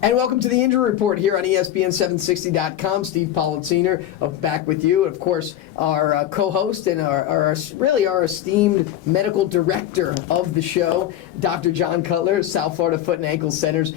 And welcome to the Injury Report here on ESPN760.com. Steve Politziner back with you. Of course, our co-host and our esteemed medical director of the show, Dr. John Cutler, South Florida Foot and Ankle Centers.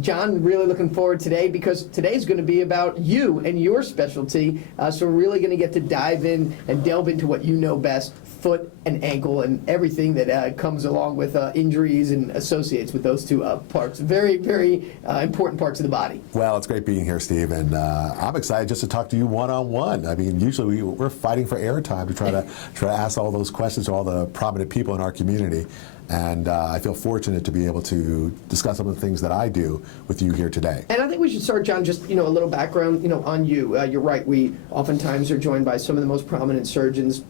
John, really looking forward today because today's going to be about you and your specialty. So we're really going to get to dive in and delve into what you know best, foot and ankle and everything that comes along with injuries and associates with those two parts. Very, very important parts of the body. Well, it's great being here, Steve, and I'm excited just to talk to you one-on-one. I mean, usually we're fighting for airtime to try to ask all those questions to all the prominent people in our community, and I feel fortunate to be able to discuss some of the things that I do with you here today. And I think we should start, John, just a little background on you. You're right, we oftentimes are joined by some of the most prominent surgeons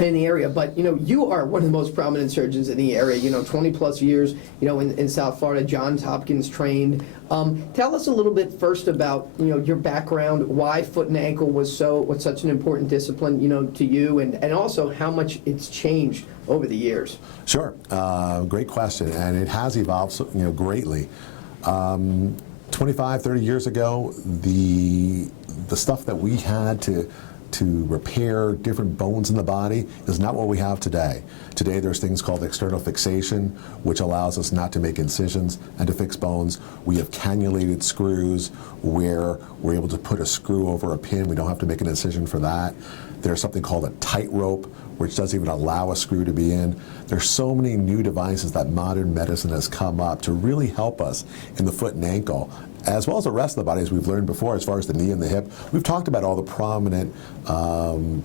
in the area, but you are one of the most prominent surgeons in the area. 20 plus years in South Florida, Johns Hopkins trained. Tell us a little bit first about your background, why foot and ankle was such an important discipline to you, and also how much it's changed over the years. Sure, great question, and it has evolved greatly. 25, 30 years ago, the stuff that we had to repair different bones in the body is not what we have today. Today there's things called external fixation, which allows us not to make incisions and to fix bones. We have cannulated screws where we're able to put a screw over a pin. We don't have to make an incision for that. There's something called a tightrope, which doesn't even allow a screw to be in. There's so many new devices that modern medicine has come up to really help us in the foot and ankle, as well as the rest of the body, as we've learned before, as far as the knee and the hip. We've talked about all the prominent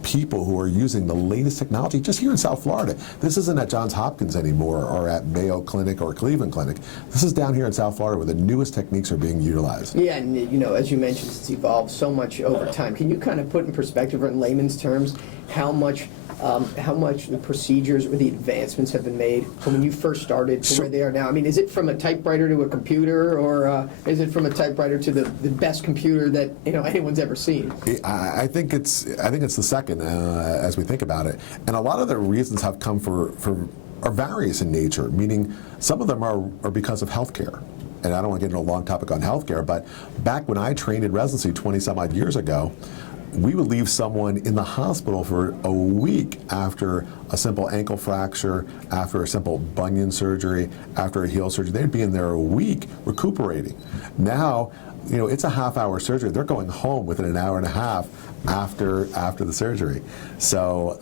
people who are using the latest technology just here in South Florida. This isn't at Johns Hopkins anymore or at Mayo Clinic or Cleveland Clinic. This is down here in South Florida where the newest techniques are being utilized. Yeah, and as you mentioned, it's evolved so much over time. Can you kind of put in perspective or in layman's terms how much the procedures or the advancements have been made from when you first started to where they are now? I mean, is it from a typewriter to a computer, or is it from a typewriter to the best computer that anyone's ever seen? I think it's the second, as we think about it, and a lot of the reasons have come are various in nature. Meaning, some of them are because of healthcare. And I don't want to get into a long topic on healthcare, but back when I trained in residency 20 some odd years ago, we would leave someone in the hospital for a week after a simple ankle fracture, after a simple bunion surgery, after a heel surgery. They'd be in there a week recuperating. Now, it's a half-hour surgery. They're going home within an hour and a half after the surgery. So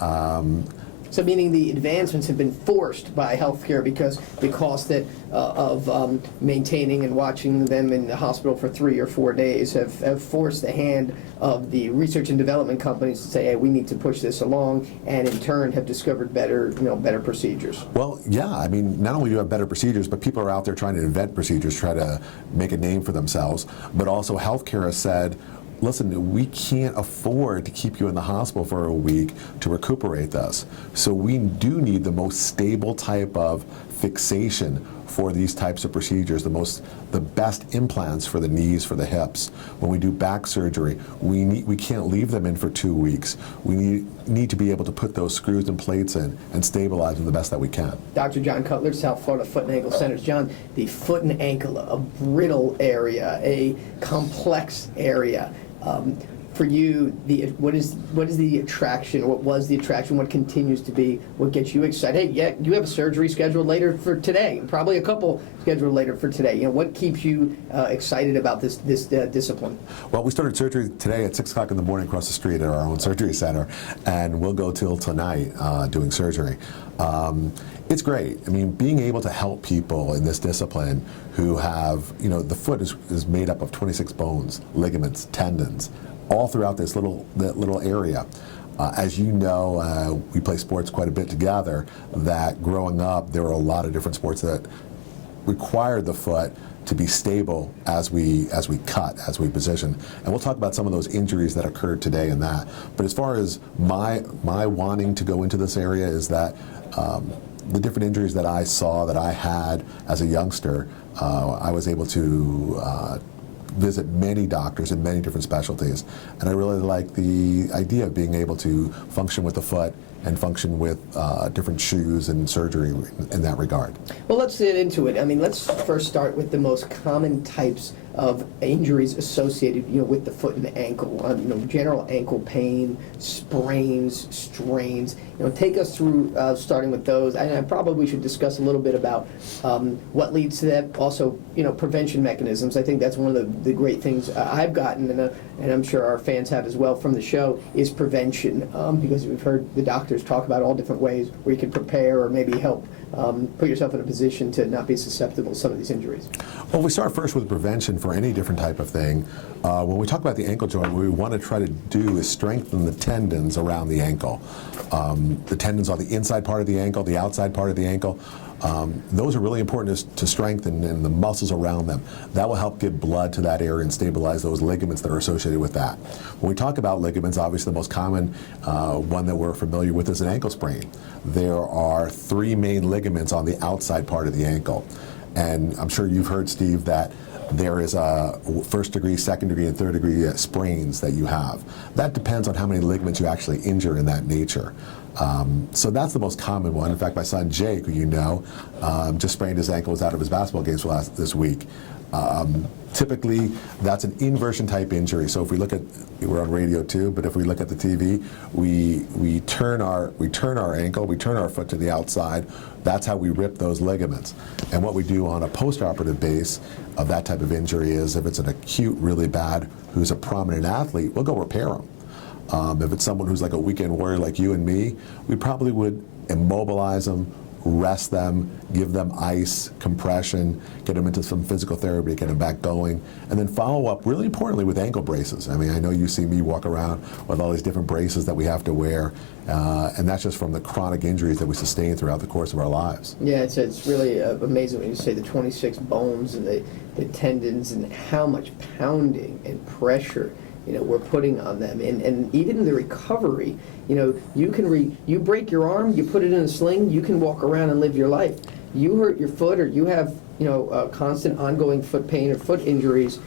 meaning the advancements have been forced by healthcare because the cost of maintaining and watching them in the hospital for 3 or 4 days have forced the hand of the research and development companies to say, hey, we need to push this along, and in turn have discovered better procedures. Well, yeah, I mean, not only do you have better procedures, but people are out there trying to invent procedures, try to make a name for themselves, but also healthcare has said, listen, we can't afford to keep you in the hospital for a week to recuperate this. So we do need the most stable type of fixation for these types of procedures, the best implants for the knees, for the hips. When we do back surgery, we can't leave them in for 2 weeks. We need to be able to put those screws and plates in and stabilize them the best that we can. Dr. John Cutler, South Florida Foot and Ankle Centers. John, the foot and ankle, a brittle area, a complex area. For you, what is the attraction? What was the attraction? What continues to be what gets you excited? Hey, yeah, you have a surgery scheduled later for today, probably a couple scheduled later for today. What keeps you excited about this discipline? Well, we started surgery today at 6 o'clock in the morning across the street at our own surgery center, and we'll go till tonight doing surgery. It's great. I mean, being able to help people in this discipline who have, the foot is made up of 26 bones, ligaments, tendons, all throughout this little area. As you know, we play sports quite a bit together, that growing up, there were a lot of different sports that required the foot to be stable as we cut, as we position. And we'll talk about some of those injuries that occurred today in that. But as far as my wanting to go into this area is that the different injuries that I saw, that I had as a youngster, I was able to visit many doctors in many different specialties. And I really like the idea of being able to function with the foot and function with different shoes and surgery in that regard. Well, let's get into it. I mean, let's first start with the most common types of injuries associated, with the foot and the ankle. General ankle pain, sprains, strains. Take us through starting with those. And I probably should discuss a little bit about what leads to that. Also, prevention mechanisms. I think that's one of the great things I've gotten, and I'm sure our fans have as well from the show, is prevention. Because we've heard the doctors talk about all different ways where you can prepare or maybe help put yourself in a position to not be susceptible to some of these injuries. Well, we start first with prevention for any different type of thing. When we talk about the ankle joint, what we want to try to do is strengthen the tendons around the ankle. The tendons on the inside part of the ankle, the outside part of the ankle. Those are really important to strengthen, and the muscles around them. That will help give blood to that area and stabilize those ligaments that are associated with that. When we talk about ligaments, obviously the most common one that we're familiar with is an ankle sprain. There are 3 main ligaments on the outside part of the ankle. And I'm sure you've heard, Steve, that there is a first degree, second degree, and third degree sprains that you have. That depends on how many ligaments you actually injure in that nature. So that's the most common one. In fact, my son Jake, who just sprained his ankle, was out of his basketball games this week. Typically, that's an inversion type injury. So if we look at, we're on radio too, but if we look at the TV, we turn our ankle, we turn our foot to the outside. That's how we rip those ligaments. And what we do on a post-operative base of that type of injury is, if it's an acute, really bad, who's a prominent athlete, we'll go repair them. If it's someone who's like a weekend warrior like you and me, we probably would immobilize them, rest them, give them ice, compression, get them into some physical therapy, get them back going, and then follow up, really importantly, with ankle braces. I mean, I know you see me walk around with all these different braces that we have to wear, and that's just from the chronic injuries that we sustain throughout the course of our lives. Yeah, it's really amazing when you say the 26 bones and the tendons and how much pounding and pressure we're putting on them, and even the recovery. You break your arm, you put it in a sling, you can walk around and live your life. You hurt your foot, or you have constant ongoing foot pain or foot injuries,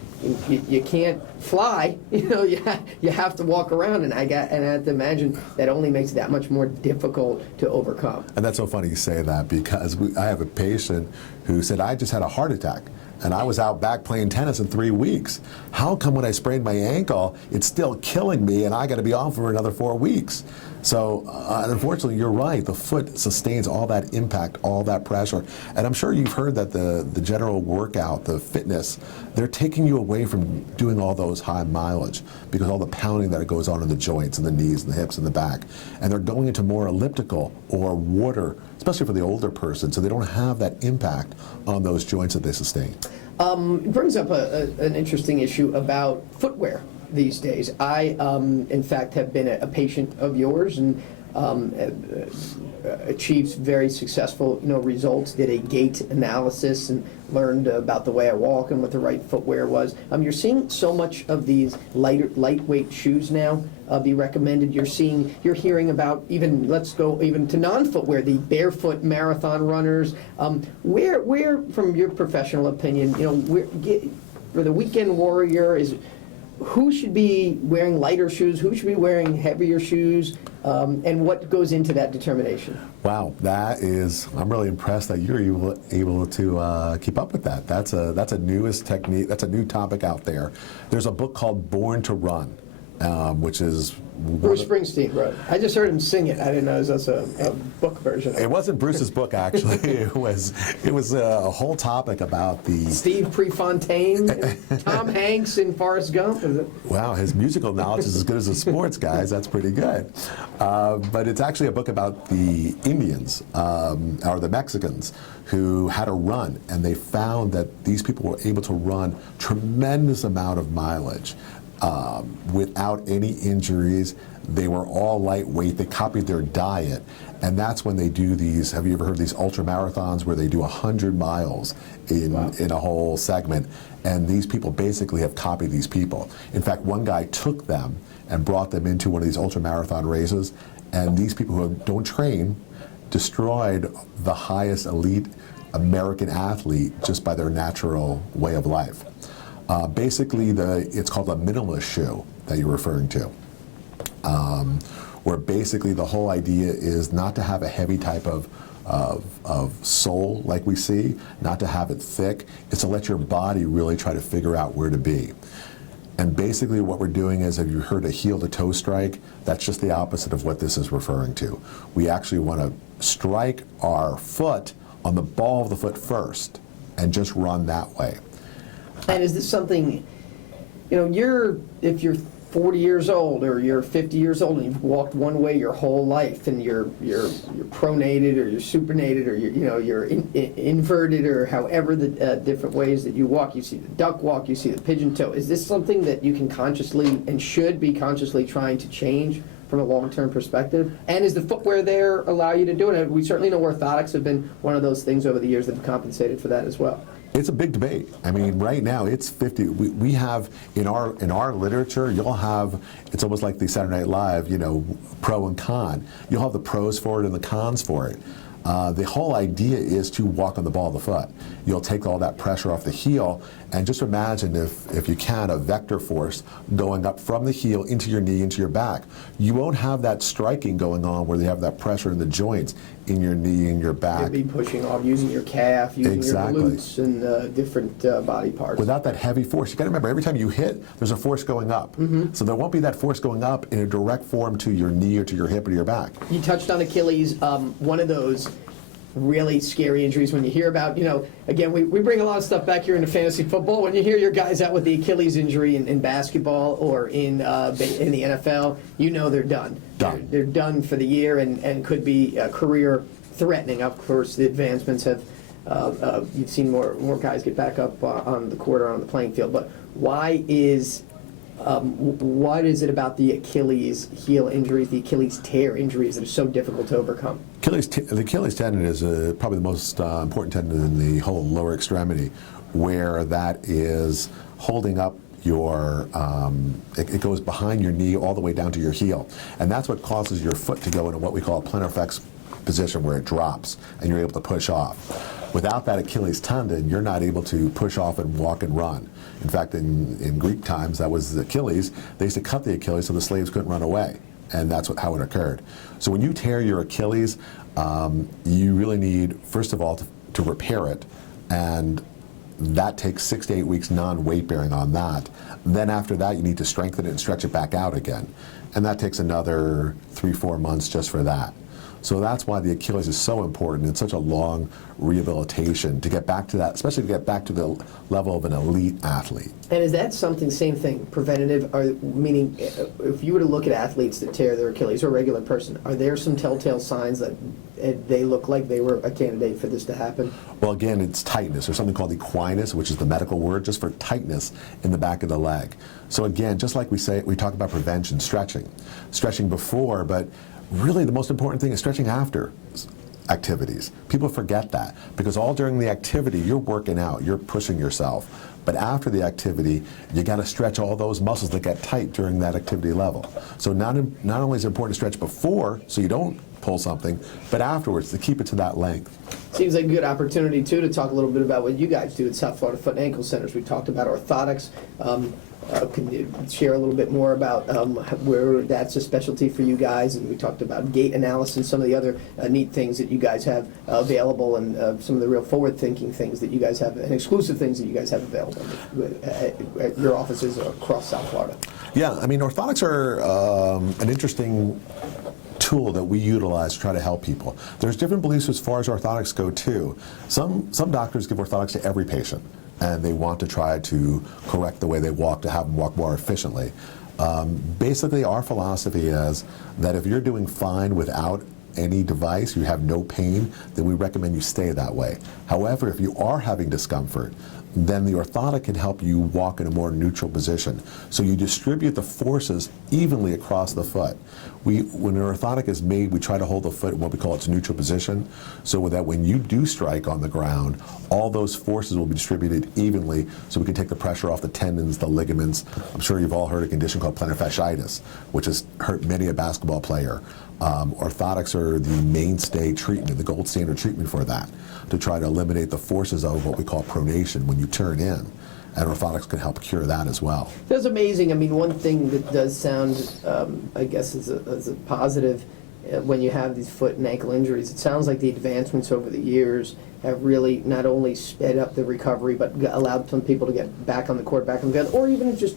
you can't fly. You have to walk around, and I have to imagine that only makes it that much more difficult to overcome. And that's so funny you say that, because I have a patient who said, I just had a heart attack. And I was out back playing tennis in 3 weeks. How come when I sprained my ankle, it's still killing me, and I got to be off for another 4 weeks? So unfortunately, you're right. The foot sustains all that impact, all that pressure. And I'm sure you've heard that the general workout, the fitness, they're taking you away from doing all those high mileage, because all the pounding that goes on in the joints and the knees and the hips and the back. And they're going into more elliptical or water, especially for the older person, so they don't have that impact on those joints that they sustain. It brings up an interesting issue about footwear these days. I, in fact, have been a patient of yours, and achieved very successful results, did a gait analysis and learned about the way I walk and what the right footwear was. You're seeing so much of these lightweight shoes now be recommended. You're hearing about, even, let's go even to non-footwear, the barefoot marathon runners. Where, from your professional opinion, for the weekend warrior, who should be wearing lighter shoes, who should be wearing heavier shoes, and what goes into that determination? Wow, I'm really impressed that you're able to keep up with that. That's a newest technique, that's a new topic out there. There's a book called Born to Run, which is Bruce Springsteen wrote. I just heard him sing it. I didn't know that's a book version. It wasn't Bruce's book, actually. It was a whole topic about the Steve Prefontaine, Tom Hanks in Forrest Gump. Is it? Wow, his musical knowledge is as good as his sports, guys. That's pretty good. But it's actually a book about the Indians or the Mexicans who had a run, and they found that these people were able to run tremendous amount of mileage. Without any injuries. They were all lightweight. They copied their diet, and that's when they do these. Have you ever heard of these ultra marathons where they do 100 miles in a whole segment? And these people basically have copied these people. In fact, one guy took them and brought them into one of these ultra marathon races, and these people who don't train destroyed the highest elite American athlete just by their natural way of life. Basically, it's called a minimalist shoe that you're referring to. where basically the whole idea is not to have a heavy type of sole like we see, not to have it thick. It's to let your body really try to figure out where to be. And basically what we're doing is, if you heard a heel to toe strike, that's just the opposite of what this is referring to. We actually want to strike our foot on the ball of the foot first and just run that way. And is this something, if you're 40 years old or you're 50 years old and you've walked one way your whole life, and you're pronated or you're supinated or you're inverted, or however the different ways that you walk, you see the duck walk, you see the pigeon toe. Is this something that you can consciously and should be consciously trying to change from a long-term perspective? And is the footwear there allow you to do it? And we certainly know orthotics have been one of those things over the years that have compensated for that as well. It's a big debate. I mean, right now it's 50. We have in our literature, you'll have, it's almost like the Saturday Night Live, pro and con. You'll have the pros for it and the cons for it. The whole idea is to walk on the ball of the foot. You'll take all that pressure off the heel, and just imagine if you can, a vector force going up from the heel into your knee, into your back. You won't have that striking going on where they have that pressure in the joints, in your knee, in your back. You'll be pushing off, using your calf, using Exactly. your glutes and different body parts. Without that heavy force. You got to remember, every time you hit, there's a force going up. Mm-hmm. So there won't be that force going up in a direct form to your knee or to your hip or to your back. You touched on Achilles, one of those really scary injuries when you hear about, again, we bring a lot of stuff back here into fantasy football. When you hear your guys out with the Achilles injury in basketball or in the NFL, they're done. They're done for the year and could be career threatening. Of course, the advancements have, you've seen more guys get back up on the court or on the playing field. But what is it about the Achilles heel injuries, the Achilles tear injuries that are so difficult to overcome? The Achilles tendon is probably the most important tendon in the whole lower extremity, where that is holding up your, it goes behind your knee all the way down to your heel. And that's what causes your foot to go into what we call a plantar flex position, where it drops and you're able to push off. Without that Achilles tendon, you're not able to push off and walk and run. In fact, in Greek times, that was Achilles. They used to cut the Achilles so the slaves couldn't run away, and that's how it occurred. So when you tear your Achilles, you really need, first of all, to repair it, and that takes 6 to 8 weeks non-weight bearing on that. Then after that, you need to strengthen it and stretch it back out again, and that takes another 3-4 months just for that. So that's why the Achilles is so important. It's such a long rehabilitation to get back to that, especially to get back to the level of an elite athlete. And is that something, same thing, preventative? Meaning, if you were to look at athletes that tear their Achilles, or a regular person, are there some telltale signs that they look like they were a candidate for this to happen? Well, again, it's tightness. There's something called equinus, which is the medical word just for tightness in the back of the leg. So again, just like we talk about prevention, stretching before, but really the most important thing is stretching after activities. People forget that, because all during the activity you're working out, you're pushing yourself. But after the activity, you got to stretch all those muscles that get tight during that activity level. So not only is it important to stretch before so you don't pull something, but afterwards to keep it to that length. Seems like a good opportunity, too, to talk a little bit about what you guys do at South Florida Foot and Ankle Centers. We talked about orthotics. Can you share a little bit more about where that's a specialty for you guys? And we talked about gait analysis and some of the other neat things that you guys have available, and some of the real forward-thinking things that you guys have, and exclusive things that you guys have available at your offices across South Florida. Yeah, I mean, orthotics are an interesting tool that we utilize to try to help people. There's different beliefs as far as orthotics go, too. Some doctors give orthotics to every patient, and they want to try to correct the way they walk, to have them walk more efficiently. Basically, our philosophy is that if you're doing fine without any device, you have no pain, then we recommend you stay that way. However, if you are having discomfort, then the orthotic can help you walk in a more neutral position. So you distribute the forces evenly across the foot. When an orthotic is made, we try to hold the foot in what we call its neutral position, so that when you do strike on the ground, all those forces will be distributed evenly, so we can take the pressure off the tendons, the ligaments. I'm sure you've all heard a condition called plantar fasciitis, which has hurt many a basketball player. Orthotics are the mainstay treatment, the gold standard treatment for that, to try to eliminate the forces of what we call pronation when you turn in. and orthotics can help cure that as well. That's amazing. I mean, one thing that does sound, I guess, as a positive when you have these foot and ankle injuries, it sounds like the advancements over the years have really not only sped up the recovery, but allowed some people to get back on the court, back on the field, or even just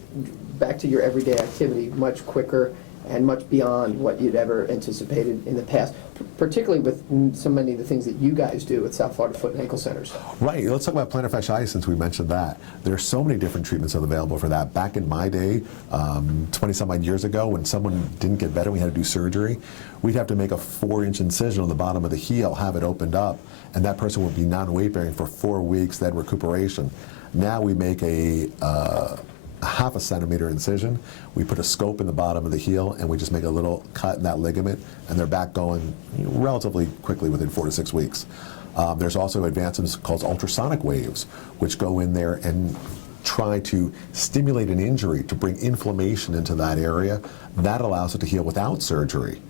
back to your everyday activity much quicker and much beyond what you'd ever anticipated in the past, particularly with so many of the things that you guys do at South Florida Foot and Ankle Centers. Right. Let's talk about plantar fasciitis since we mentioned that. There are so many different treatments available for that. Back in my day, 20-some-odd years ago, when someone didn't get better, we had to do surgery. We'd have to make a 4-inch incision on the bottom of the heel, have it opened up, and that person would be non-weight bearing for 4 weeks, then recuperation. Now we make a half a centimeter incision. We put a scope in the bottom of the heel, and we just make a little cut in that ligament, and they're back going relatively quickly within 4 to 6 weeks. There's also advancements called ultrasonic waves, which go in there and try to stimulate an injury to bring inflammation into that area. That allows it to heal without surgery.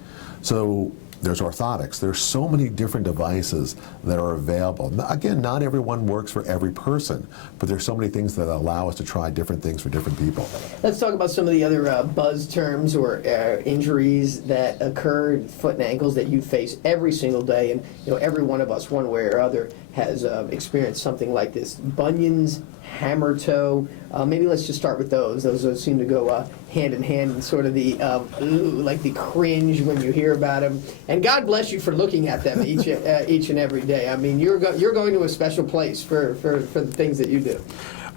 So there's orthotics. There's so many different devices that are available. Again, not everyone works for every person, but there's so many things that allow us to try different things for different people. Let's talk about some of the other buzz terms or injuries that occur in foot and ankles that you face every single day, and every one of us, one way or other, has experienced something like this. Bunions, hammer toe. Maybe let's just start with those. Those seem to go hand in hand, and sort of the like the cringe when you hear about them. And God bless you for looking at them each and every day. I mean, you're going to a special place for the things that you do.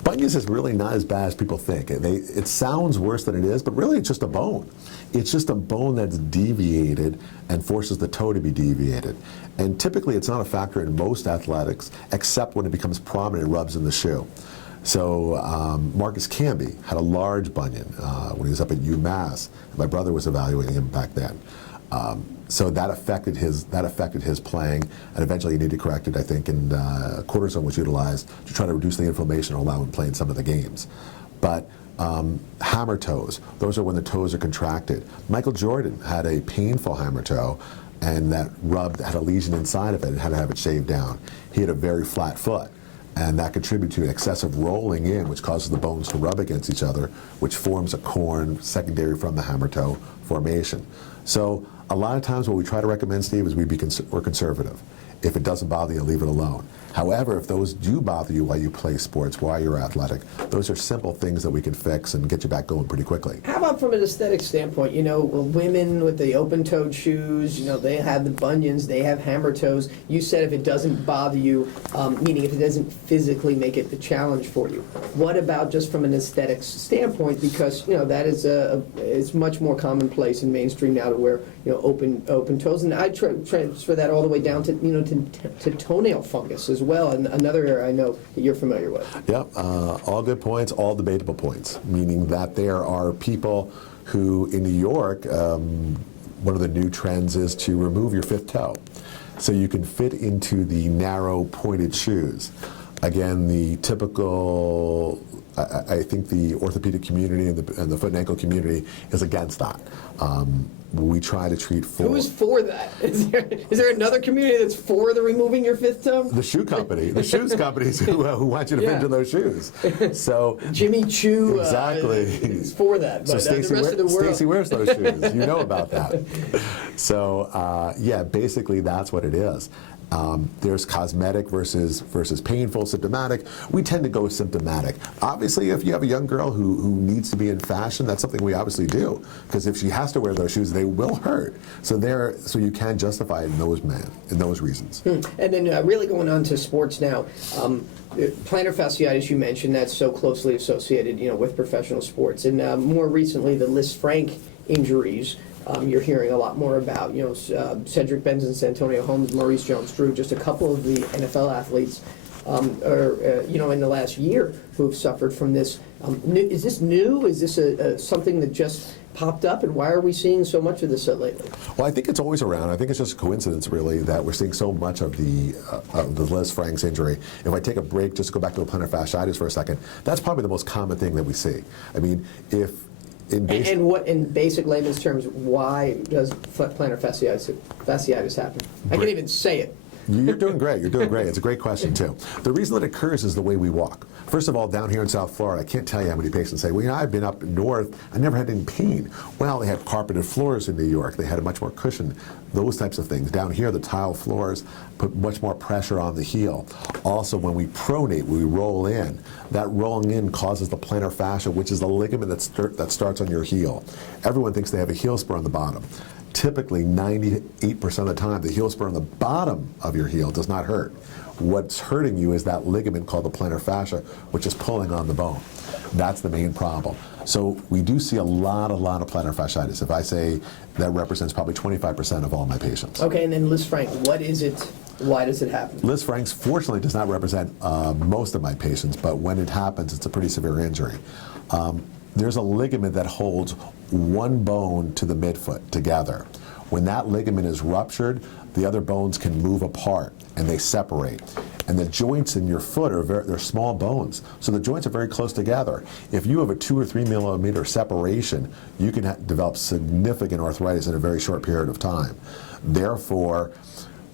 Bunions is really not as bad as people think. It sounds worse than it is, but really it's just a bone. It's just a bone that's deviated and forces the toe to be deviated. And typically it's not a factor in most athletics, except when it becomes prominent and rubs in the shoe. So Marcus Camby had a large bunion when he was up at UMass. My brother was evaluating him back then. So that affected his playing, and eventually he needed to correct it, I think, and cortisone was utilized to try to reduce the inflammation and allow him to play in some of the games. But hammer toes, those are when the toes are contracted. Michael Jordan had a painful hammer toe, and that had a lesion inside of it and had to have it shaved down. He had a very flat foot, and that contributed to excessive rolling in, which causes the bones to rub against each other, which forms a corn secondary from the hammer toe formation. So a lot of times what we try to recommend, Steve, is we're conservative. If it doesn't bother you, leave it alone. However, if those do bother you while you play sports, while you're athletic, those are simple things that we can fix and get you back going pretty quickly. How about from an aesthetic standpoint? Women with the open-toed shoes, they have the bunions, they have hammer toes. You said if it doesn't bother you, meaning if it doesn't physically make it a challenge for you. What about just from an aesthetics standpoint? Because that is it's much more commonplace in mainstream now to wear open toes, and I transfer that all the way down to to toenail fungus as well, and another area I know that you're familiar with. Yep, all good points, all debatable points, meaning that there are people who, in New York, one of the new trends is to remove your fifth toe, so you can fit into the narrow, pointed shoes. Again, the typical, I think the orthopedic community and the foot and ankle community is against that. We try to treat full. Who is for that? Is there another community that's for the removing your fifth toe? The shoe company, the shoes companies who want you to fit into those shoes. So Jimmy Choo exactly is for that. So But the rest of the world. Stacy wears those shoes. You know about that. So yeah, basically that's what it is. There's cosmetic versus painful, symptomatic. We tend to go symptomatic. Obviously, if you have a young girl who needs to be in fashion, that's something we obviously do. Because if she has to wear those shoes, they will hurt. So you can justify it in those reasons. And then really going on to sports now. Plantar fasciitis, you mentioned, that's so closely associated, with professional sports. And more recently, the Liz Frank injuries. You're hearing a lot more about, Cedric Benson, Santonio Holmes, Maurice Jones-Drew, just a couple of the NFL athletes, in the last year who have suffered from this. Is this new? Is this something that just popped up, and why are we seeing so much of this lately? Well, I think it's always around. I think it's just a coincidence, really, that we're seeing so much of the Liz Frank's injury. If I take a break, just to go back to the plantar fasciitis for a second, that's probably the most common thing that we see. I mean, in basic layman's terms, why does plantar fasciitis happen? I can't even say it. You're doing great. You're doing great. It's a great question, too. The reason that it occurs is the way we walk. First of all, down here in South Florida, I can't tell you how many patients say, well, I've been up north, I never had any pain. Well, they had carpeted floors in New York. They had a much more cushion, those types of things. Down here, the tile floors put much more pressure on the heel. Also, when we pronate, when we roll in, that rolling in causes the plantar fascia, which is the ligament that starts on your heel. Everyone thinks they have a heel spur on the bottom. Typically, 98% of the time, the heel spur on the bottom of your heel does not hurt. What's hurting you is that ligament called the plantar fascia, which is pulling on the bone. That's the main problem. So we do see a lot of plantar fasciitis. If I say that represents probably 25% of all my patients. Okay, and then Liz Frank, what is it? Why does it happen? Liz Franks, fortunately, does not represent most of my patients, but when it happens, it's a pretty severe injury. There's a ligament that holds one bone to the midfoot together. When that ligament is ruptured, the other bones can move apart and they separate. And the joints in your foot they're small bones, so the joints are very close together. If you have a 2 or 3 millimeter separation, you can develop significant arthritis in a very short period of time. Therefore,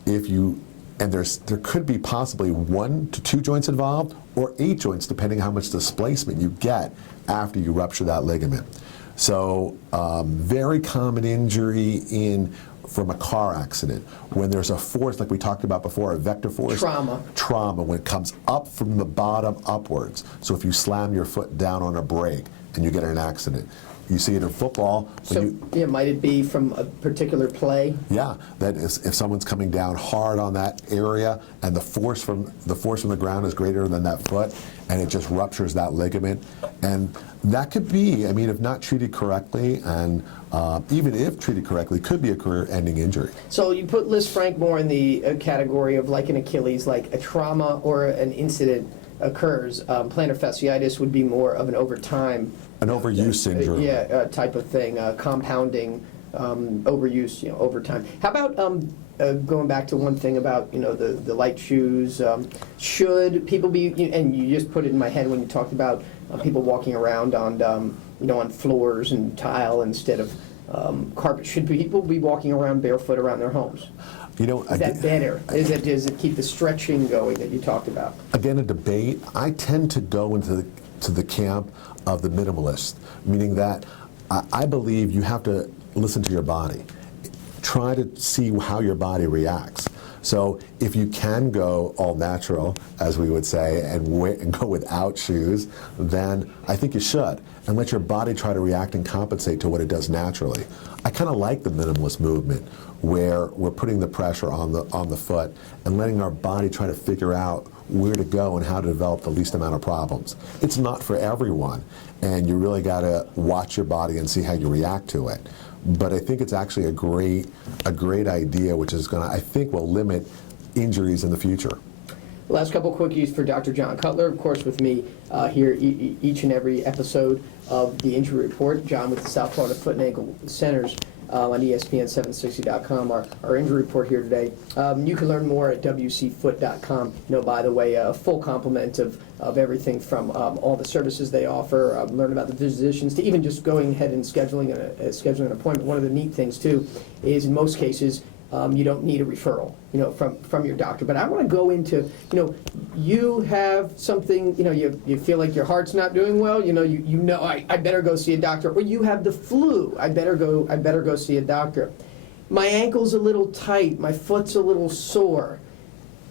there could be possibly 1 to 2 joints involved, or 8 joints, depending how much displacement you get after you rupture that ligament. So, very common injury from a car accident. When there's a force, like we talked about before, a vector force. Trauma, when it comes up from the bottom upwards. So if you slam your foot down on a brake and you get in an accident. You see it in football. Might it be from a particular play? Yeah, that is, if someone's coming down hard on that area and the force from the ground is greater than that foot, and it just ruptures that ligament, and that could be, if not treated correctly, and even if treated correctly, could be a career-ending injury. So you put Liz Frank more in the category of like an Achilles, like a trauma or an incident occurs. Plantar fasciitis would be more of an an overuse syndrome. Type of thing, compounding, overuse, over time. How about going back to one thing about the light shoes? Should people be? And you just put it in my head when you talked about people walking around on on floors and tile instead of carpet. Should people be walking around barefoot around their homes? Is that better? Does it keep the stretching going that you talked about? Again, a debate. I tend to go into the camp of the minimalist, meaning that I believe you have to listen to your body. Try to see how your body reacts. So if you can go all natural, as we would say, and go without shoes, then I think you should. And let your body try to react and compensate to what it does naturally. I kind of like the minimalist movement, where we're putting the pressure on the foot and letting our body try to figure out where to go and how to develop the least amount of problems. It's not for everyone, and you really got to watch your body and see how you react to it. But I think it's actually a great idea, which is I think will limit injuries in the future. Last couple quickies for Dr. John Cutler, of course, with me here each and every episode of the Injury Report. John with the South Florida Foot and Ankle Centers on ESPN760.com, our injury report here today. You can learn more at WCFoot.com. By the way, a full complement of everything from all the services they offer, learn about the physicians, to even just going ahead and scheduling an appointment. One of the neat things, too, is in most cases, you don't need a referral, from your doctor. But I want to go into, you have something, you feel like your heart's not doing well, I better go see a doctor. Or you have the flu, I better go see a doctor. My ankle's a little tight, my foot's a little sore.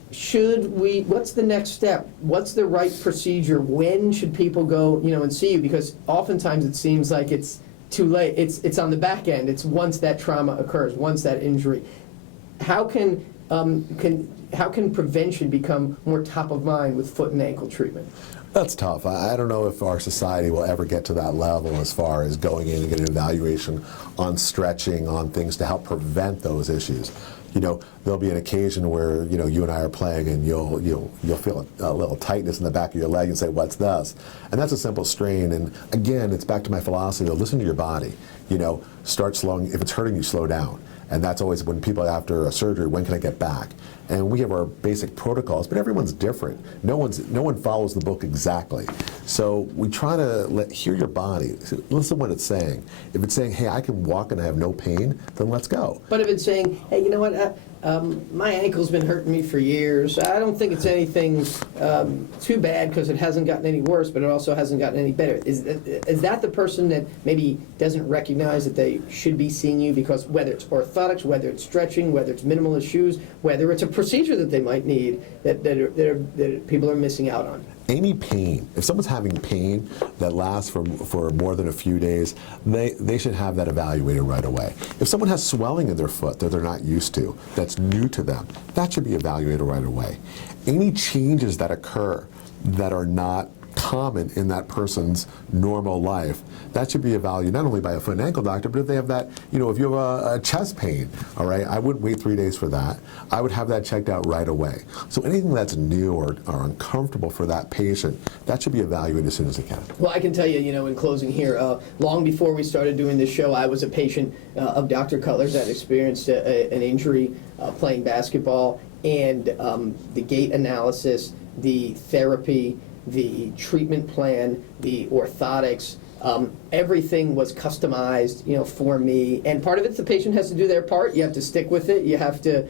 What's the next step? What's the right procedure? When should people go, and see you? Because oftentimes it seems like it's too late. It's on the back end. It's once that trauma occurs, once that injury. How can prevention become more top of mind with foot and ankle treatment? That's tough. I don't know if our society will ever get to that level as far as going in and getting an evaluation on stretching, on things to help prevent those issues. There'll be an occasion where, you and I are playing and you'll feel a little tightness in the back of your leg and say, what's this? And that's a simple strain. And again, it's back to my philosophy of listen to your body. Start slowing. If it's hurting you, slow down. And that's always when people after a surgery, when can I get back? And we have our basic protocols, but everyone's different. No one follows the book exactly. So we try to hear your body. Listen to what it's saying. If it's saying, hey, I can walk and I have no pain, then let's go. But if it's saying, hey, you know what, My ankle's been hurting me for years. I don't think it's anything too bad because it hasn't gotten any worse, but it also hasn't gotten any better. Is that the person that maybe doesn't recognize that they should be seeing you because whether it's orthotics, whether it's stretching, whether it's minimalist shoes, whether it's a procedure that they might need that people are missing out on? Any pain, if someone's having pain that lasts for more than a few days, they should have that evaluated right away. If someone has swelling in their foot that they're not used to, that's new to them, that should be evaluated right away. Any changes that occur that are not common in that person's normal life, that should be evaluated not only by a foot and ankle doctor, but if they have that, if you have a chest pain, all right, I wouldn't wait 3 days for that. I would have that checked out right away. So anything that's new or uncomfortable for that patient, that should be evaluated as soon as they can. Well, I can tell you, in closing here, long before we started doing this show, I was a patient of Dr. Cutler's that experienced an injury playing basketball, and the gait analysis, the therapy, the treatment plan, the orthotics, everything was customized, for me. And part of it's the patient has to do their part. You have to stick with it. You have to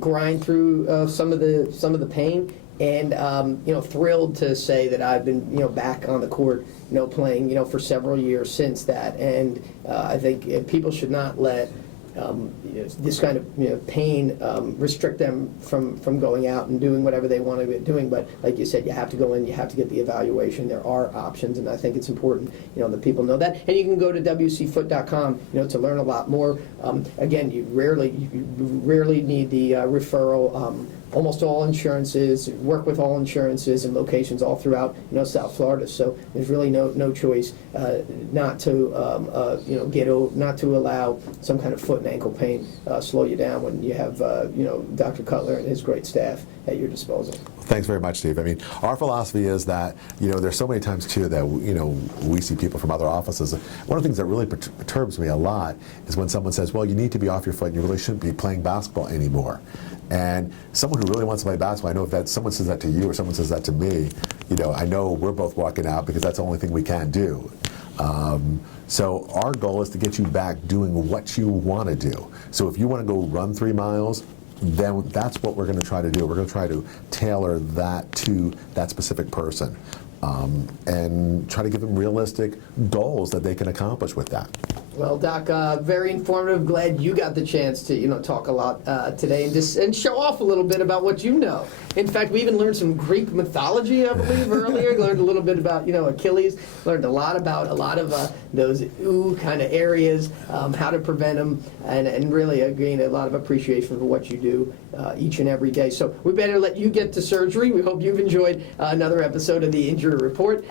grind through some of the pain. And thrilled to say that I've been back on the court, playing for several years since that. And I think people should not let this kind of pain restrict them from going out and doing whatever they want to be doing. But like you said, you have to go in, you have to get the evaluation. There are options, and I think it's important that people know that. And you can go to wcfoot.com to learn a lot more. Again, you rarely need the referral. Almost all insurances work with all insurances and locations all throughout South Florida. So there's really no choice not to not to allow some kind of foot and ankle pain slow you down when you have Dr. Cutler and his great staff at your disposal. Thanks very much, Steve. I mean, our philosophy is that there's so many times too that we see people from other offices. One of the things that really perturbs me a lot is when someone says, "Well, you need to be off your foot and you really shouldn't be playing basketball anymore." And someone who really wants to play basketball, I know if someone says that to you or someone says that to me, I know we're both walking out because that's the only thing we can do. So our goal is to get you back doing what you want to do. So if you want to go run 3 miles, then that's what we're going to try to do. We're going to try to tailor that to that specific person and try to give them realistic goals that they can accomplish with that. Well, Doc, very informative. Glad you got the chance to talk a lot today and show off a little bit about what you know. In fact, we even learned some Greek mythology, I believe, earlier. Learned a little bit about Achilles. Learned a lot of those kind of areas, how to prevent them, and really gained a lot of appreciation for what you do each and every day. So we better let you get to surgery. We hope you've enjoyed another episode of the Injury Report.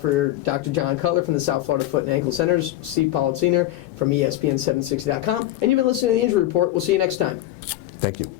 For Dr. John Cutler from the South Florida Foot and Ankle Centers, Steve Palazziner from ESPN760.com, and you've been listening to the Injury Report. We'll see you next time. Thank you.